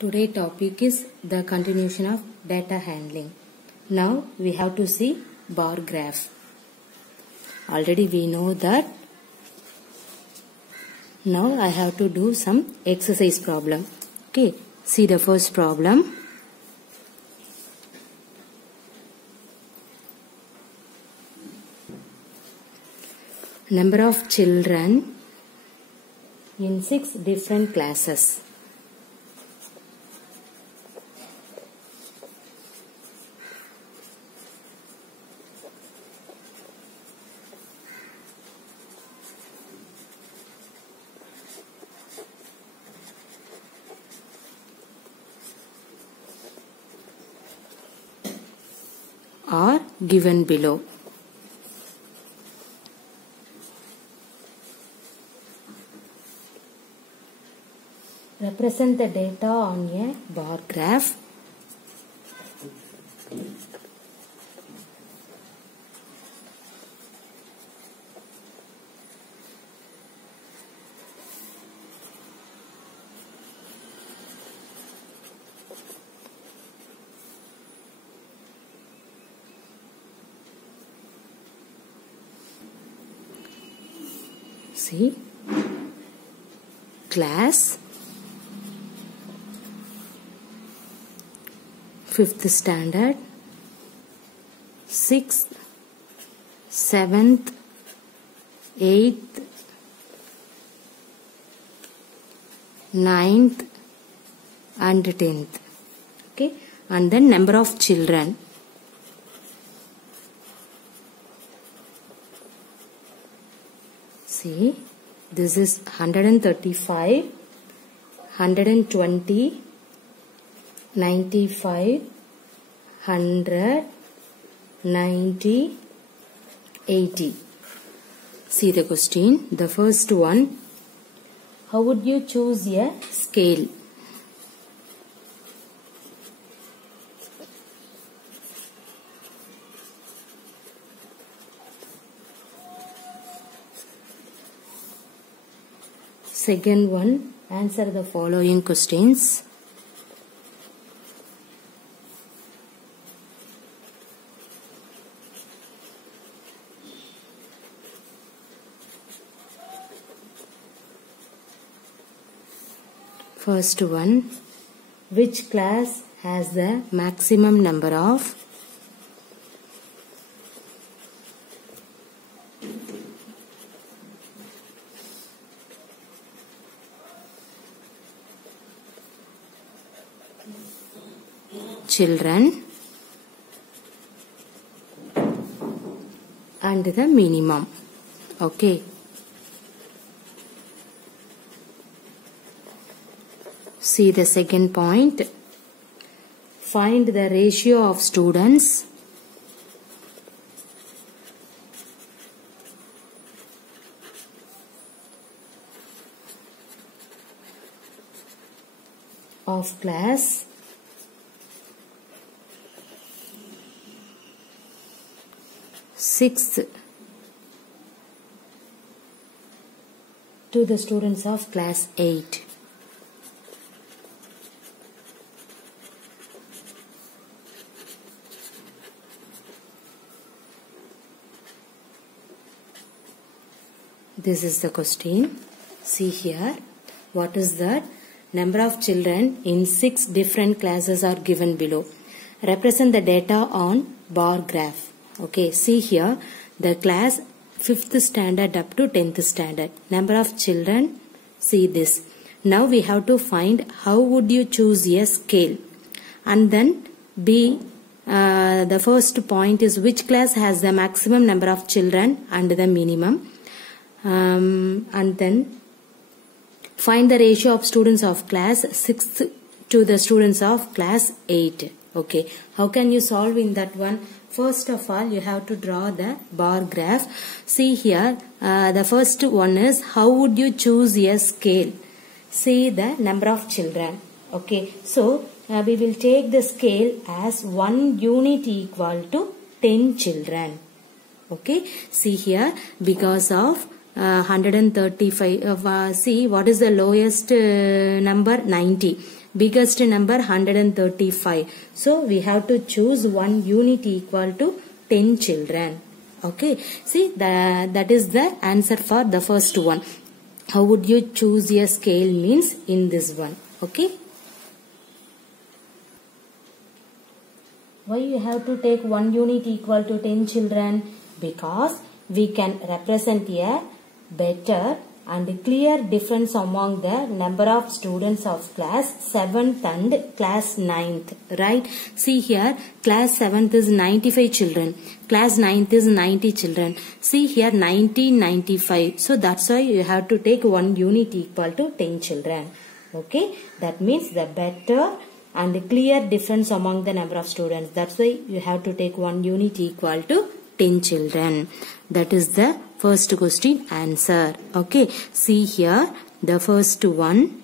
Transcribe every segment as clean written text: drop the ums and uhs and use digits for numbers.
Today topic is the continuation of data handling. Now we have to see bar graph. Already we know that. Now I have to do some exercise problem. Okay, see the first problem. Number of children in 6 different classes. Are given below. Represent the data on a bar graph. See, class 5th standard, 6th, 7th, 8th, 9th and 10th. Okay, and then number of children. See, this is 135, 120, 95, 100, 90, 80. See the question. The first one, how would you choose a scale? Second one, answer the following questions. First one, which class has the maximum number of children and the minimum? Okay. See the second point. Find the ratio of students of class 6th to the students of class 8. This is the question. See here. What is that? Number of children in 6 different classes are given below. Represent the data on bar graph. Okay. See here. The class 5th standard up to 10th standard. Number of children. See this. Now we have to find how would you choose a scale. And then the first point is which class has the maximum number of children and the minimum. And then find the ratio of students of class 6th to the students of class 8. Okay, how can you solve in that one? First of all, you have to draw the bar graph. See here, the first one is how would you choose a scale? See the number of children. Okay, so we will take the scale as 1 unit equal to 10 children. Okay, see here, because of 135, see what is the lowest number? 90. Biggest number 135. So we have to choose one unit equal to 10 children. Okay. See, that is the answer for the first one. How would you choose a scale means in this one. Okay. Why you have to take one unit equal to 10 children? Because we can represent a better and clear difference among the number of students of class 7th and class 9th. Right? See here, class 7th is 95 children. Class 9th is 90 children. See here 90, 95. So that's why you have to take one unit equal to 10 children. Okay? That means the better and clear difference among the number of students. That's why you have to take one unit equal to 10 children. That is the first question answer. Okay. See here the first one.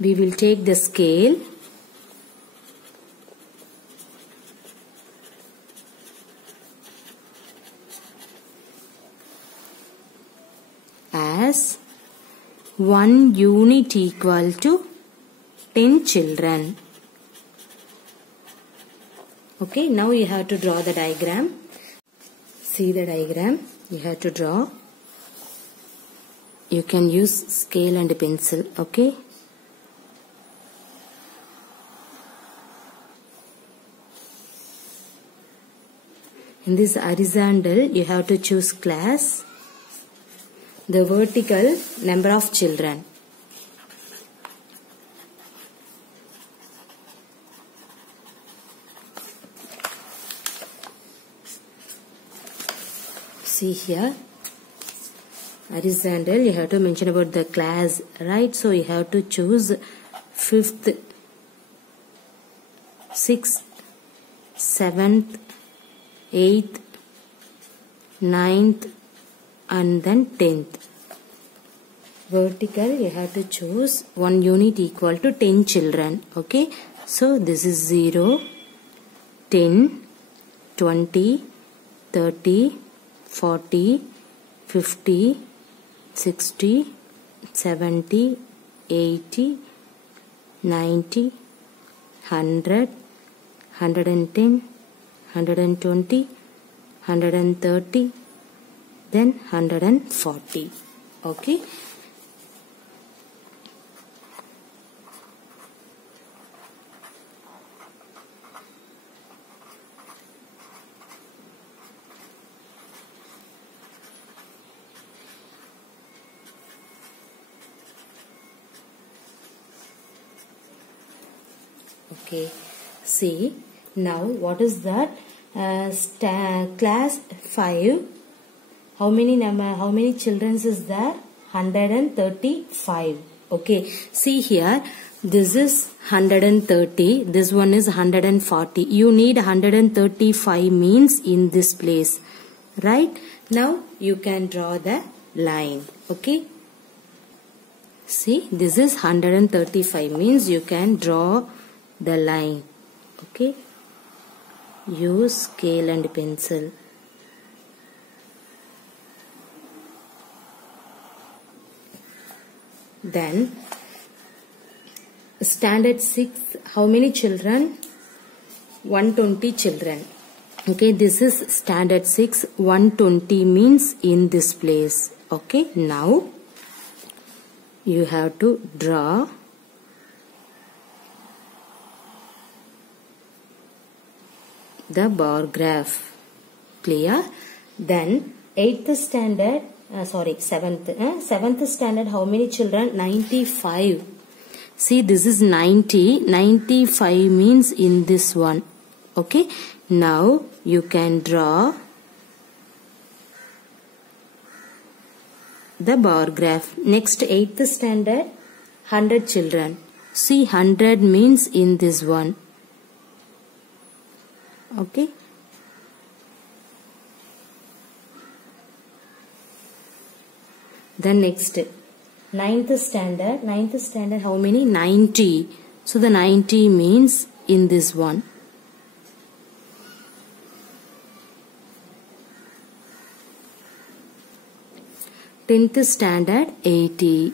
We will take the scale. As 1 unit equal to 10 children. Okay, now you have to draw the diagram. See the diagram you have to draw. You can use scale and pencil. Okay. In this horizontal you have to choose class. The vertical number of children. See here, horizontal you have to mention about the class, right? So you have to choose 5th, 6th, 7th, 8th, 9th and then 10th. Vertical you have to choose one unit equal to 10 children. Okay, so this is 0, 10, 20, 30, 40, 50, 60, 70, 80, 90, 100, 110, 120, 130, then 140. Okay. Okay. See, now what is that? Class 5. How many children is there? 135. Okay. See here. This is 130. This one is 140. You need 135 means in this place. Right? Now you can draw the line. Okay. See, this is 135 means you can draw the line. Okay. Use scale and pencil. Then standard 6, how many children? 120 children. Okay, this is standard 6. 120 means in this place. Okay, now you have to draw the bar graph. Clear? Then 8th standard, 7th standard, how many children? 95. See, this is 90. 95 means in this one. Okay. Now you can draw the bar graph. Next 8th standard, 100 children. See, 100 means in this one. Okay. Then next 9th standard, how many? 90. So the 90 means in this one. Tenth standard, 80.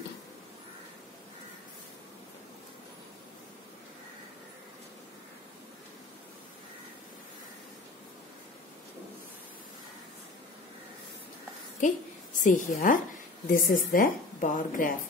Okay, see here, this is the bar graph.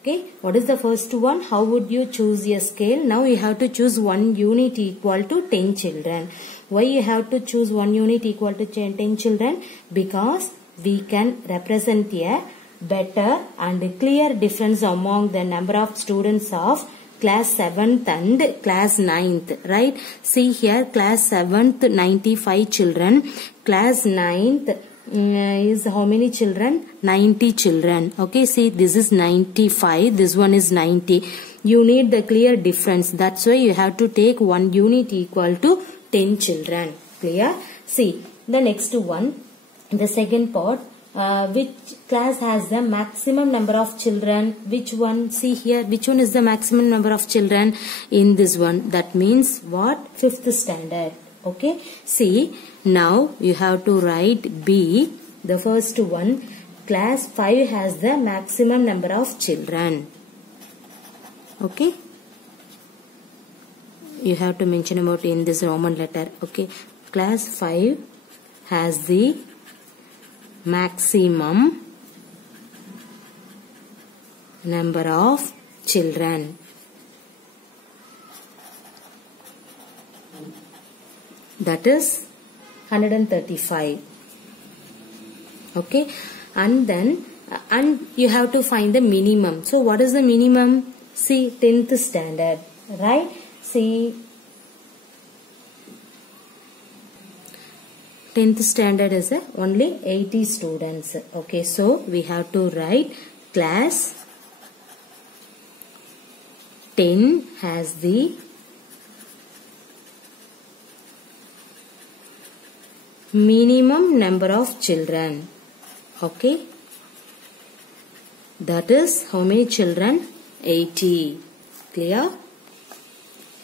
Okay, what is the first one? How would you choose a scale? Now you have to choose one unit equal to 10 children. Why you have to choose one unit equal to 10 children? Because we can represent a better and clear difference among the number of students of class 7th and class 9th, right? See here, class 7th 95 children, class 9th is how many children? 90 children. Okay, see, this is 95, this one is 90. You need the clear difference. That's why you have to take one unit equal to 10 children. Clear? See, the next one, the second part, which class has the maximum number of children? Which one? See here, which one is the maximum number of children? In this one. That means what? 5th standard. Okay, see, now you have to write B, the first one. Class 5 has the maximum number of children. Okay, you have to mention about in this Roman letter. Okay, class 5 has the maximum number of children. That is 135. Okay, and then you have to find the minimum. So what is the minimum? See, 10th standard, right? See, 10th standard is only 80 students. Okay, so we have to write class 10 has the minimum number of children. Okay, that is how many children? 80. Clear?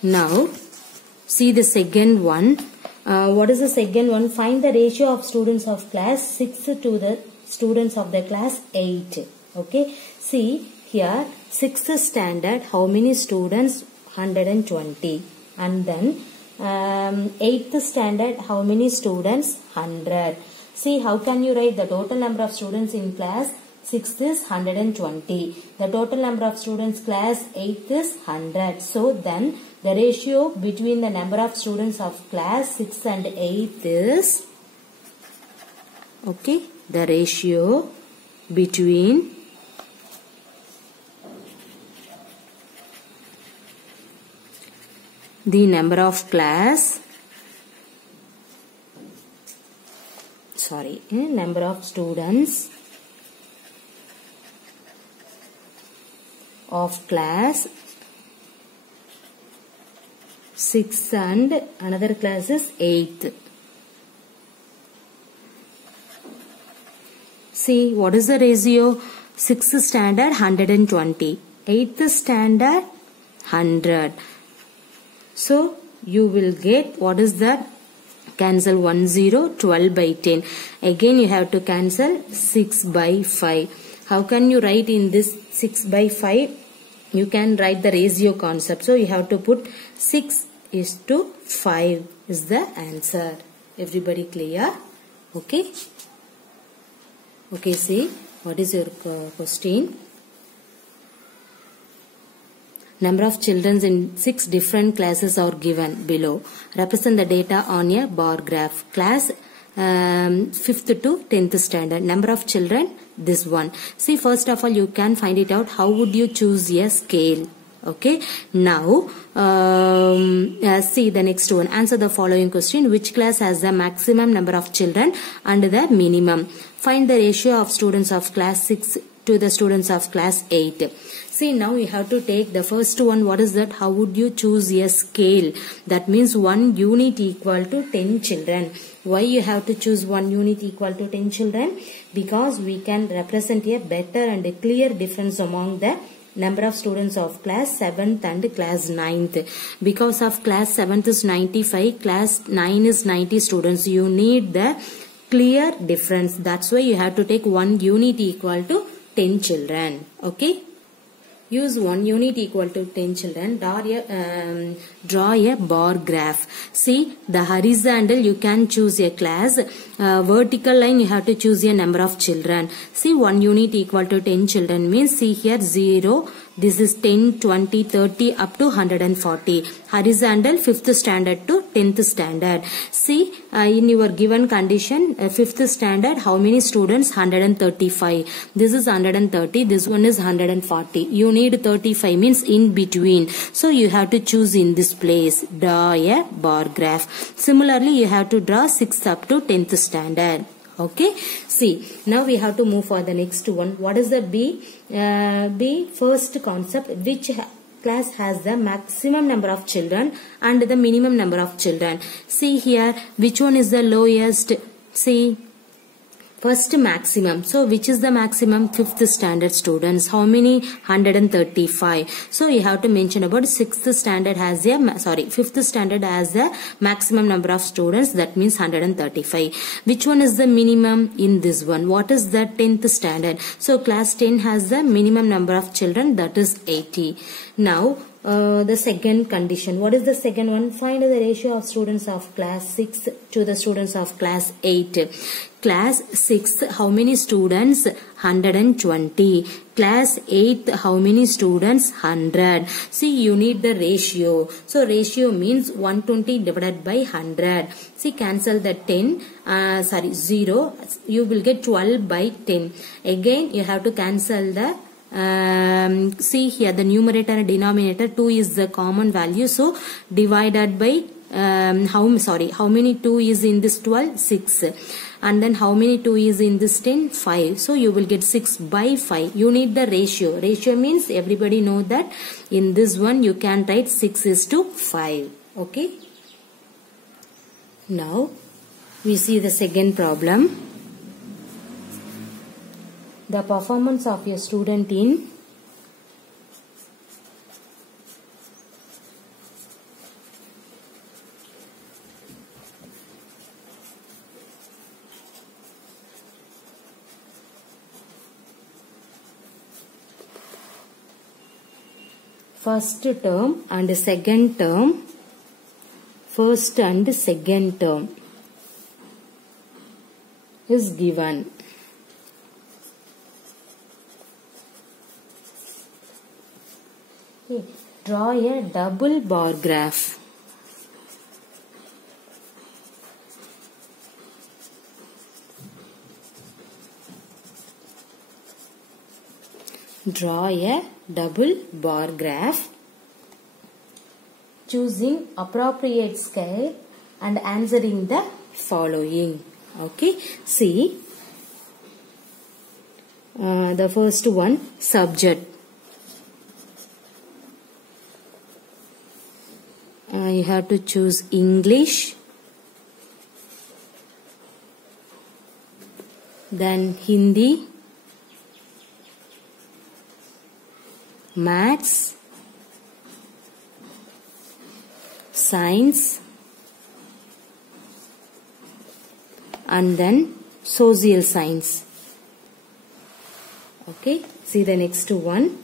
Now see the second one. What is the second one? Find the ratio of students of class 6 to the students of the class 8. Okay, see here, 6th standard, how many students? 120. And then 8th standard, how many students? 100. See, how can you write the total number of students in class 6th is 120. The total number of students class 8th is 100. So then the ratio between the number of students of class 6th and 8th is, okay, the ratio between the number of class, number of students of class 6 and another class is 8th. See, what is the ratio? 6th standard 120, 8th standard 100. So you will get, what is that? Cancel 1 0, 12 by 10. Again you have to cancel 6 by 5. How can you write in this 6 by 5? You can write the ratio concept. So you have to put 6:5 is the answer. Everybody clear? Okay. Okay, see, what is your question? Number of children in 6 different classes are given below. Represent the data on a bar graph. Class 5th to 10th standard. Number of children, this one. See, first of all, you can find it out. How would you choose a scale? Okay. Now, see the next one. Answer the following question. Which class has the maximum number of children and the minimum? Find the ratio of students of class 6 to the students of class 8. See, now you have to take the first one. What is that? How would you choose a scale? That means one unit equal to 10 children. Why you have to choose one unit equal to 10 children? Because we can represent a better and a clear difference among the number of students of class 7th and class 9th. Because of class 7th is 95, class 9 is 90 students. You need the clear difference. That's why you have to take one unit equal to 10 children. Okay. Use 1 unit equal to 10 children. Draw a bar graph. See, the horizontal you can choose a class. Vertical line you have to choose a number of children. See, 1 unit equal to 10 children means, see here 0. This is 10, 20, 30 up to 140. Horizontal 5th standard to 10th standard. See, in your given condition, 5th standard, how many students? 135. This is 130. This one is 140. You need 35 means in between. So you have to choose in this place. Draw a bar graph. Similarly, you have to draw 6th up to 10th standard. Okay. See, now we have to move for the next one. What is the B? B, first concept, which class has the maximum number of children and the minimum number of children. See here, which one is the lowest? See, first maximum. So which is the maximum? 5th standard students. How many? 135. So you have to mention about 6th standard has a, 5th standard has the maximum number of students. That means 135. Which one is the minimum in this one? What is the 10th standard? So class 10 has the minimum number of children, that is 80. Now the second condition. What is the second one? Find the ratio of students of class 6 to the students of class 8. Class 6, how many students? 120. Class 8, how many students? 100. See, you need the ratio. So, ratio means 120 divided by 100. See, cancel the 0. You will get 12 by 10. Again, you have to cancel the see here, the numerator and denominator, 2 is the common value. So, divided by how many 2 is in this 12? 6. And then how many 2 is in this 10? 5. So you will get 6 by 5. You need the ratio. Ratio means everybody know that in this one you can write 6:5. Okay. Now we see the second problem. The performance of a student in first term and second term, first and second term is given. Okay. Draw a double bar graph. Draw a double bar graph choosing appropriate scale and answering the following. Okay, see the first one, subject. You have to choose English, then Hindi, Maths, Science, and then Social Science. Okay, see the next one.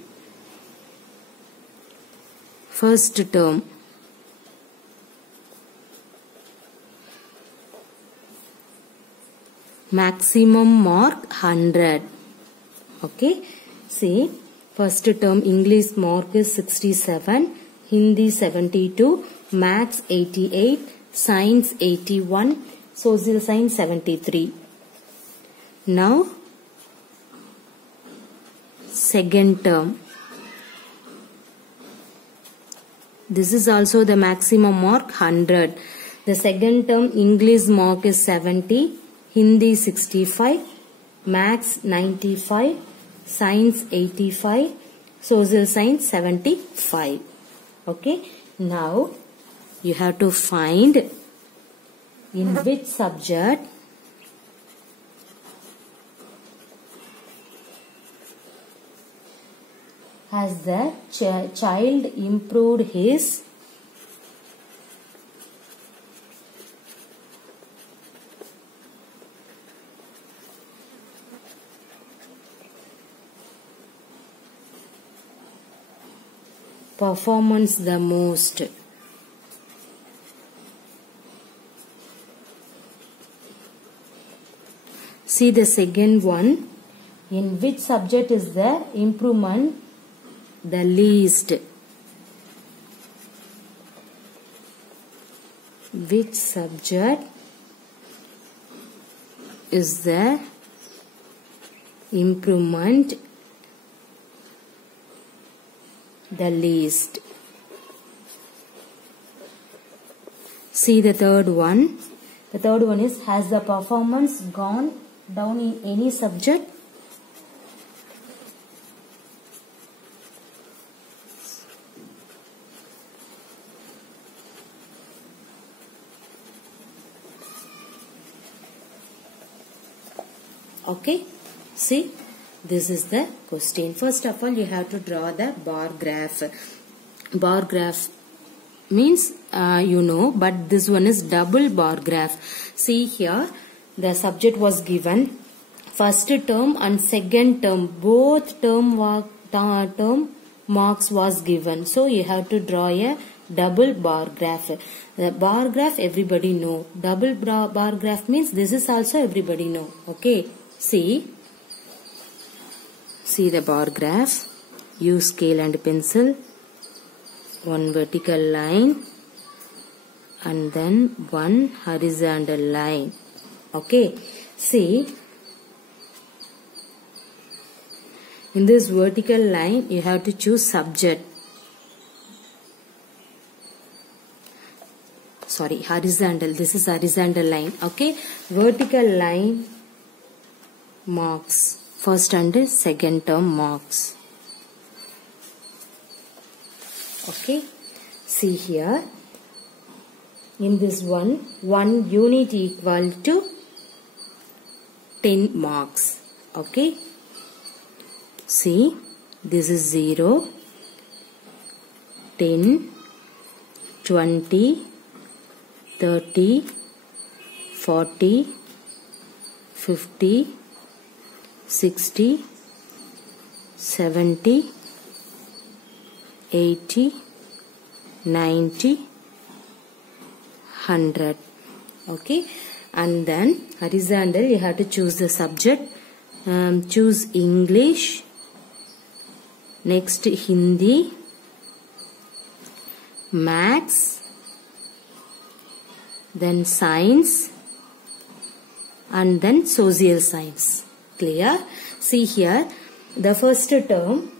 First term. Maximum mark 100. Okay, see. First term English mark is 67, Hindi 72, Maths 88, Science 81, Social Science 73. Now, second term. This is also the maximum mark 100. The second term English mark is 70, Hindi 65, Maths 95, Science 85, Social Science 75. Okay. Now you have to find in which subject has the child improved his performance the most. See the second one. In which subject is the improvement the least? Which subject is the improvement the least? See the third one. The third one is, has the performance gone down in any subject? Okay, see, this is the question. First of all, you have to draw the bar graph. Bar graph means you know, but this one is double bar graph. See here, the subject was given. First term and second term, both term marks was given. So you have to draw a double bar graph. The bar graph everybody know. Double bar graph means this is also everybody know. Okay. See the bar graph. Use scale and pencil. One vertical line and then one horizontal line. Okay. See, in this vertical line you have to choose subject. Sorry, horizontal. This is horizontal line. Okay. Vertical line marks first and second term marks. Okay, see here, in this one unit equal to 10 marks. Okay, see, this is 0, 10, 20, 30, 40, 50, 60, 70, 80, 90, 100. Okay, and then horizontal you have to choose the subject. Choose English, next Hindi, Maths, then Science, and then Social Science. Clear? See here, the first term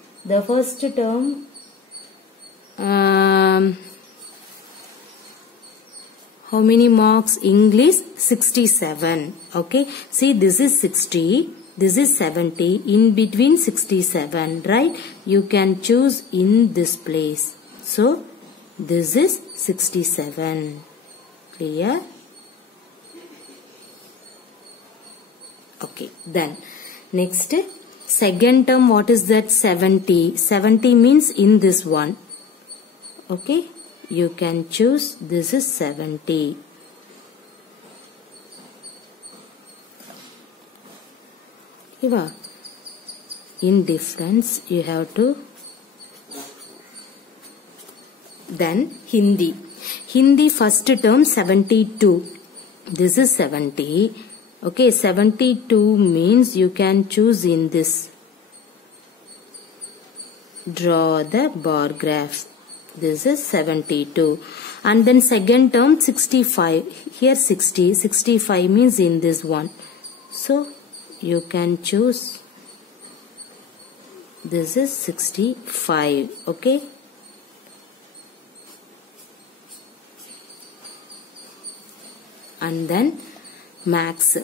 how many marks? English 67. Okay, see, this is 60, this is 70, in between 67, right? You can choose in this place. So this is 67. Clear? Okay, then next second term, what is that? 70. 70 means in this one. Okay, you can choose, this is 70. In difference you have to. Then Hindi. Hindi first term 72. This is 70. Okay, 72 means you can choose in this. Draw the bar graph. This is 72. And then second term 65. Here 60. 65 means in this one. So you can choose. This is 65. Okay. And then Maths.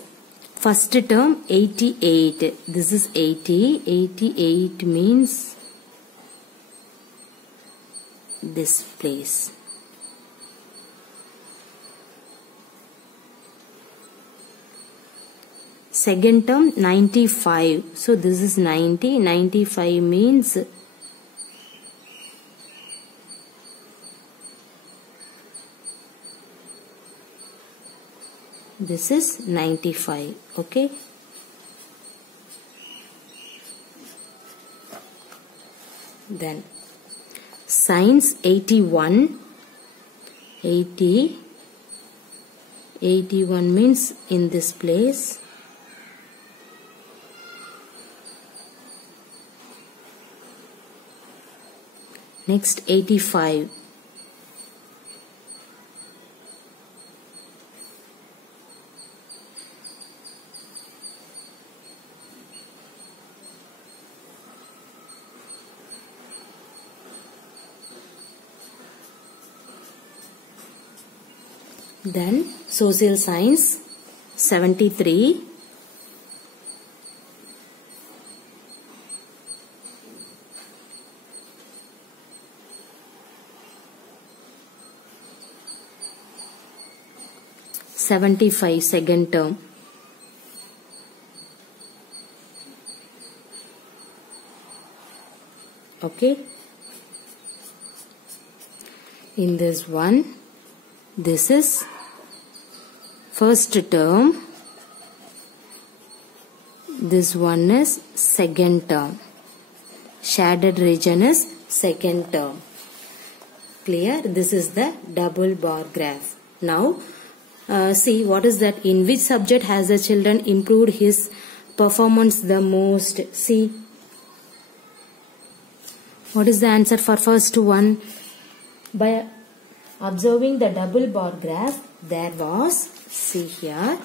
First term 88. This is 80. 88 means this place. Second term 95. So this is 90. 95 means this is 95. Okay. Then Science 81. 81 means in this place. Next 85. Then social science 73. Second term. Okay. In this one, this is first term. This one is second term. Shaded region is second term. Clear? This is the double bar graph. Now, see what is that? In which subject has the children improved his performance the most? See, what is the answer for first one? By observing the double bar graph, there was, see here,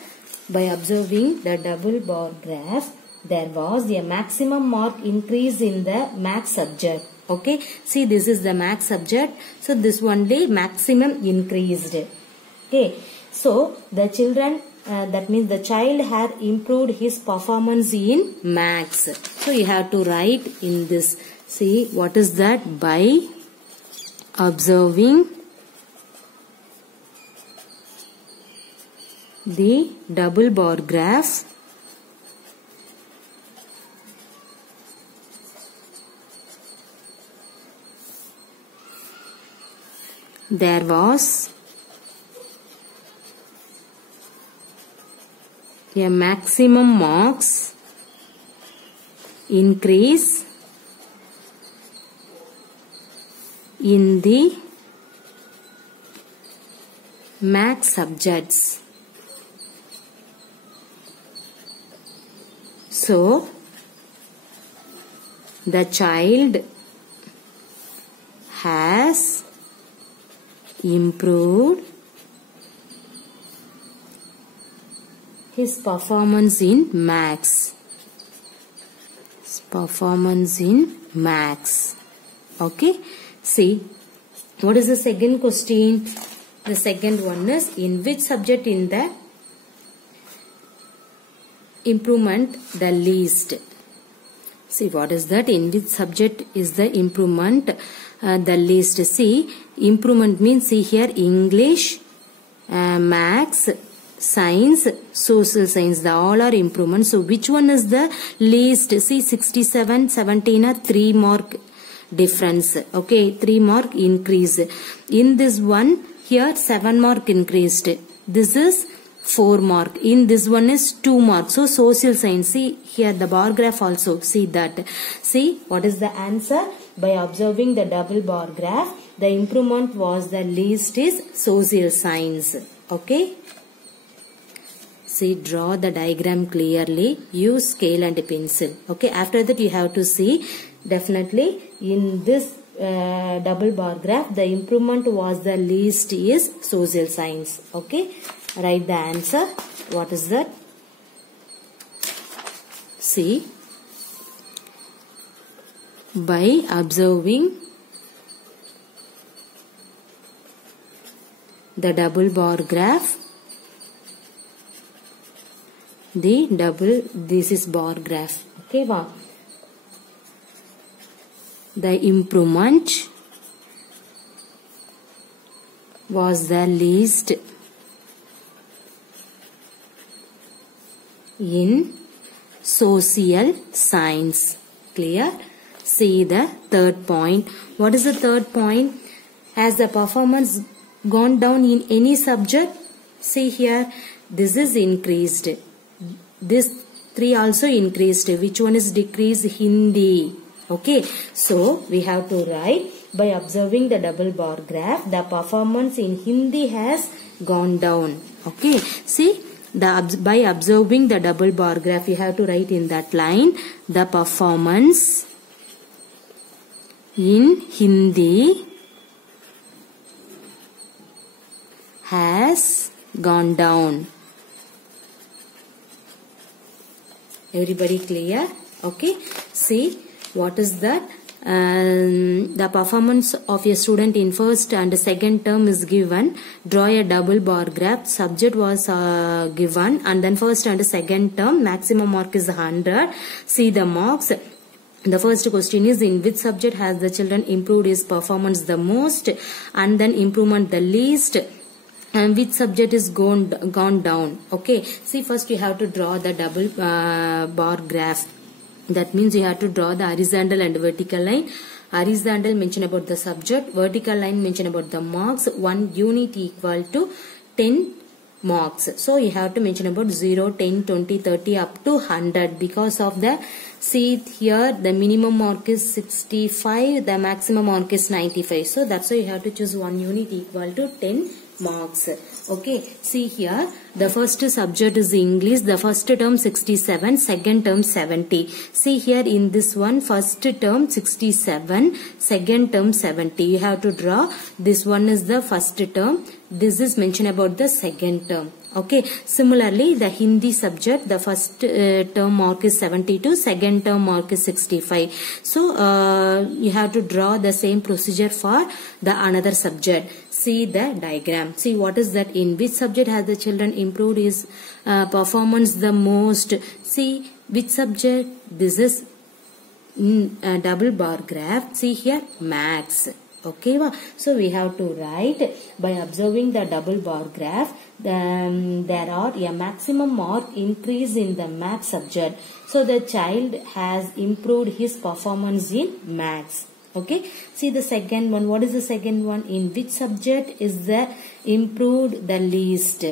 by observing the double bar graph, there was a maximum mark increase in the max subject. Okay, see this is the max subject, so this only maximum increased. Okay, so the children, that means the child had improved his performance in max. So you have to write in this. See what is that? By observing the double bar graph, there was a maximum marks increase in the max subjects. So, the child has improved his performance in max. Performance in max. Okay. See, what is the second question? The second one is, in which subject in the improvement the least? See, what is that? In which subject is the improvement the least? See, improvement means, see here, English, Maths, Science, Social Science, they all are improvement. So, which one is the least? See, 67, 17 are 3 mark difference. Okay, 3 mark increase. In this one, here 7 mark increased. This is 4 mark. In this one is 2 marks. So, social science. See here the bar graph also. See that. See what is the answer? By observing the double bar graph, the improvement was the least is social science. Okay. See, draw the diagram clearly. Use scale and pencil. Okay. After that you have to see, definitely in this double bar graph, the improvement was the least is social science. Okay. Write the answer. What is that? See, by observing the double bar graph, this is bar graph. Okay, wow. The improvement was the least in social science. Clear? See the third point. What is the third point? Has the performance gone down in any subject? See here, this is increased. This 3 also increased. Which one is decreased? Hindi. Okay. So, we have to write by observing the double bar graph, the performance in Hindi has gone down. Okay, see, by observing the double bar graph, you have to write in that line, the performance in Hindi has gone down. Everybody clear? Okay, see, what is that? The performance of a student in first and second term is given. Draw a double bar graph. Subject was given, and then first and second term maximum mark is 100. See the marks. The first question is, in which subject has the children improved his performance the most, and then improvement the least, and which subject is gone down. Okay, see, first you have to draw the double bar graph. That means you have to draw the horizontal and vertical line. Horizontal mention about the subject, vertical line mention about the marks. 1 unit equal to 10 marks. So you have to mention about 0, 10, 20, 30 up to 100. Because of the, see here, the minimum mark is 65, the maximum mark is 95. So that's why you have to choose 1 unit equal to 10 marks. Okay, see here, the first subject is English. The first term 67, second term 70. See here in this one, first term 67, second term 70. You have to draw. This one is the first term. This is mentioned about the second term. Okay, similarly the Hindi subject, the first term mark is 72, second term mark is 65. So you have to draw the same procedure for the another subject. See the diagram. See, what is that? In which subject has the children improved his performance the most? See, which subject? This is double bar graph. See here, maths. Okay, so we have to write, by observing the double bar graph, there are a maximum mark increase in the maths subject. So the child has improved his performance in maths. Okay, see the second one. What is the second one? In which subject is the improved the least?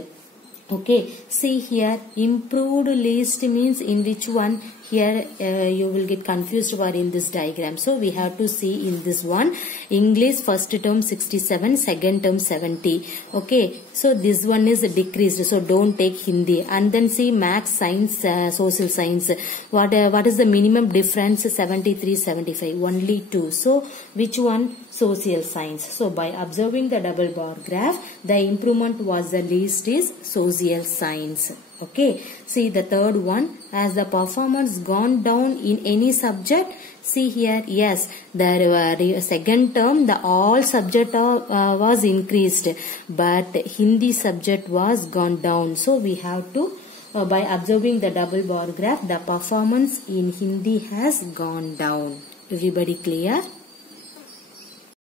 Okay, see here, improved least means in which one? Here you will get confused for in this diagram. So we have to see in this one, English first term 67, second term 70. Okay, so this one is decreased. So don't take Hindi. And then see maths, science, social science. What is the minimum difference? 73, 75. Only 2. So which one? Social science. So by observing the double bar graph, the improvement was the least is social science. Okay, see the third one, has the performance gone down in any subject? See here, yes, the second term the all subject was increased, but Hindi subject was gone down. So we have to, by observing the double bar graph, the performance in Hindi has gone down. Everybody clear?